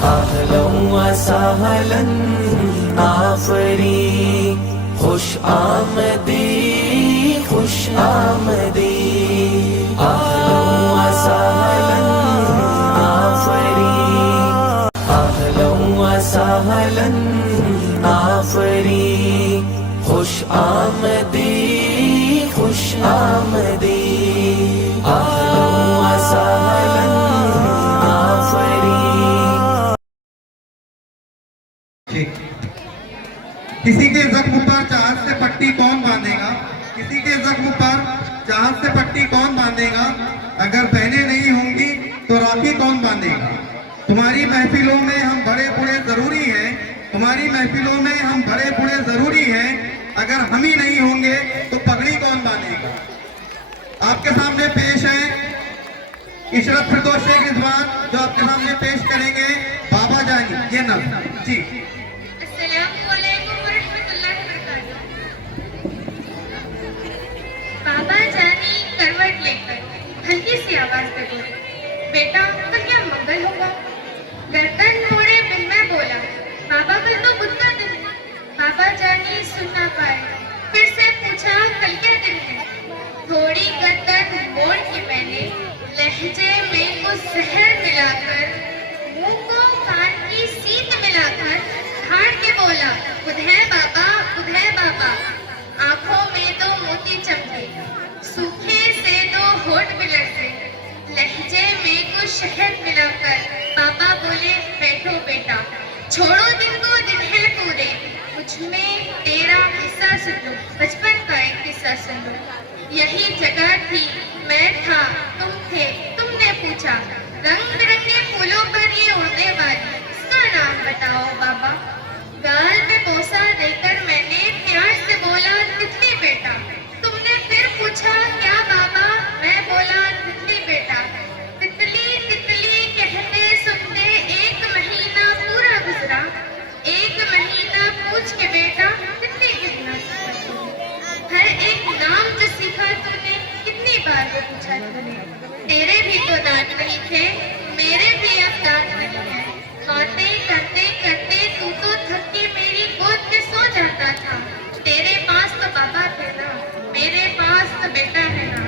अहलन व सहलन आफरी, खुश आमदी खुश आमदी। अहलन व सहलन आफरी, अहलन व सहलन आफरी, खुश आमदी खुश आमदी। अहलन व सहलन आफरी। किसी के जख्म पर जहाज से पट्टी कौन बांधेगा? किसी के जख्म पर जहाज से पट्टी कौन बांधेगा? अगर बहनें नहीं होंगी तो राखी कौन बांधेगा? तुम्हारी महफिलों में हम बड़े बूढ़े जरूरी हैं, तुम्हारी महफिलों में हम बड़े बूढ़े जरूरी हैं। अगर हम ही नहीं होंगे तो पगड़ी कौन बांधेगा? आपके सामने पेश है इशरत फिरदौस शेख रिजवान, जो आपके सामने पेश करेंगे बाबा जानी ये नज़्म जी। बाबा जानी करवट लेकर हल्की सी आवाज में बोली, बेटा कल क्या मंगल होगा? गर्दन मोड़े बिन मैं बोला, बाबा कल तो बुध का दिन है। बाबा जानी सुन ना पाए, फिर से पूछा कल क्या दिन है? थोड़ी गर्दन मोड़ के मैंने लहजे में को जहर मिलाकर, मुंह को कान की सीत मिलाकर ठाड़ के बोला, बुध है बाबा बुध है बाबा। आंखों में दो मोती चमके, सूखे से दो होठ बिलरते, लहजे में कुछ शहद मिलाकर पापा बोले, बैठो बेटा छोड़ो दिन को दिन है पूरे, मुझमें तेरा हिस्सा सुन लो, बचपन का एक किस्सा सुन लो। यही जगह थी, मैं था, तुम थे, तुमने पूछा, रंग बिरंगे फूलों पर ये उड़ने वाली, इसका नाम बताओ बाबा। गाल में बोसा देकर मैंने प्यार से बोला, तितली बेटा। तुमने फिर पूछा, क्या बाबा? मैं बोला, तितली बेटा। तितली तितली कहते सुनते एक महीना पूरा गुजरा, एक महीना पूछ के बेटा तितली कितना सीखा? हर एक नाम जो सीखा तूने, कितनी बार वो पूछा तूने? तेरे भी तो दांत नहीं थे, मेरे भी अब दांत नहीं है। बातें करते करते तू तो थक के मेरी गोद में सो जाता था। तेरे पास तो बाबा थे ना, मेरे पास तो बेटा है ना।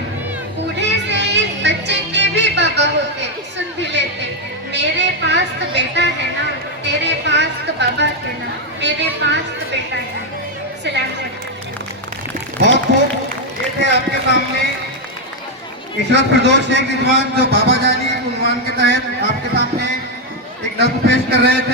बूढ़े से इस बच्चे के भी बाबा होते, सुन भी लेते। मेरे पास तो बेटा है ना, तेरे पास तो बाबा थे ना, मेरे पास तो बेटा है। सलाम। बहुत खूब। ये थे आपके सामने इशरत फिरदौस शेख रिजवान, जो बाबा जानी उन्वान के तहत आपके सामने एक नज़्म पेश कर रहे थे।